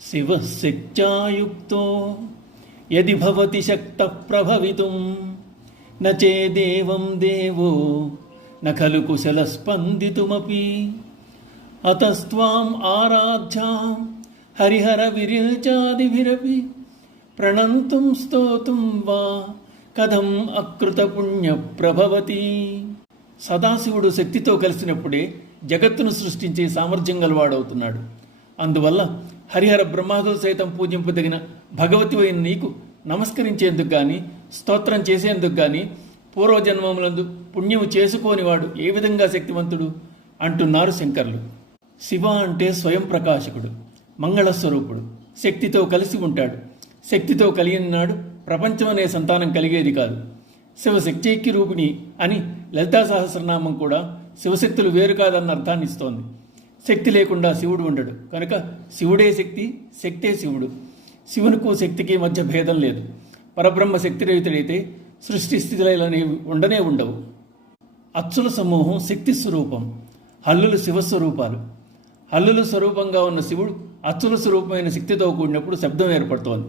శివశక్త్యాయుక్తో యది భవతి శక్తః ప్రభవితుం న చేదేవం దేవో న ఖలు కుశలస్పందితుమపి అతస్త్వాం ఆరాధ్యాం హరిహర విరిల్చాదిభిరపి ప్రణంతుం స్తోతుం వా కథం అకృత పుణ్య ప్రభవతి. సదాశివుడు శక్తితో కలిసినప్పుడే జగత్తును సృష్టించే సామర్థ్యం గలవాడవుతున్నాడు. అందువల్ల హరిహర బ్రహ్మాదులు సైతం పూజింపదగిన భగవతి అయిన నీకు నమస్కరించేందుకు కానీ స్తోత్రం చేసేందుకు కానీ పూర్వజన్మములందు పుణ్యము చేసుకోనివాడు ఏ విధంగా శక్తివంతుడు అంటున్నారు శంకర్లు. శివ అంటే స్వయం ప్రకాశకుడు, మంగళస్వరూపుడు, శక్తితో కలిసి ఉంటాడు. శక్తితో కలిగిన నాడు ప్రపంచం అనే సంతానం కలిగేది కాదు. శివశక్తైక్య రూపిణి అని లలితా సహస్రనామం కూడా శివశక్తులు వేరు కాదన్న అర్థాన్ని ఇస్తోంది. శక్తి లేకుండా శివుడు ఉండడు కనుక శివుడే శక్తి, శక్తే శివుడు. శివునికు శక్తికి మధ్య భేదం లేదు. పరబ్రహ్మ శక్తిరహితుడైతే సృష్టి స్థితిలనేవి ఉండనే ఉండవు. అచ్చుల సమూహం శక్తి స్వరూపం, హల్లులు శివస్వరూపాలు. హల్లుల స్వరూపంగా ఉన్న శివుడు అచ్చుల స్వరూపమైన శక్తితో కూడినప్పుడు శబ్దం ఏర్పడుతోంది.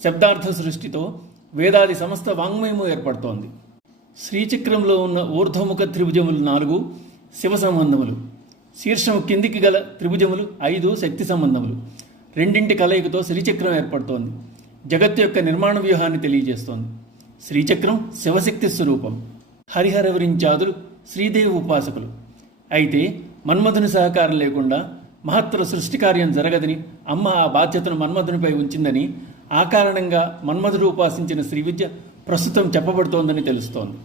శబ్దార్థ సృష్టితో వేదాది సమస్త వాంగ్మయము ఏర్పడుతోంది. శ్రీచక్రంలో ఉన్న ఊర్ధ్వముఖ త్రిభుజములు 4 శివ సంబంధములు, శీర్షము కిందికి గల త్రిభుజములు 5 శక్తి సంబంధములు. రెండింటి కలయికతో శ్రీచక్రం ఏర్పడుతోంది. జగత్తు యొక్క నిర్మాణ వ్యూహాన్ని తెలియజేస్తోంది. శ్రీచక్రం శివశక్తి స్వరూపం. హరిహర విరించాదులు శ్రీదేవి ఉపాసకులు. అయితే మన్మధుని సహకారం లేకుండా మహత్తర సృష్టి కార్యం జరగదని అమ్మ ఆ బాధ్యతను మన్మధునిపై ఉంచిందని, ఆ కారణంగా మన్మధుడు ఉపాసించిన శ్రీ విద్య ప్రస్తుతం చెప్పబడుతోందని తెలుస్తోంది.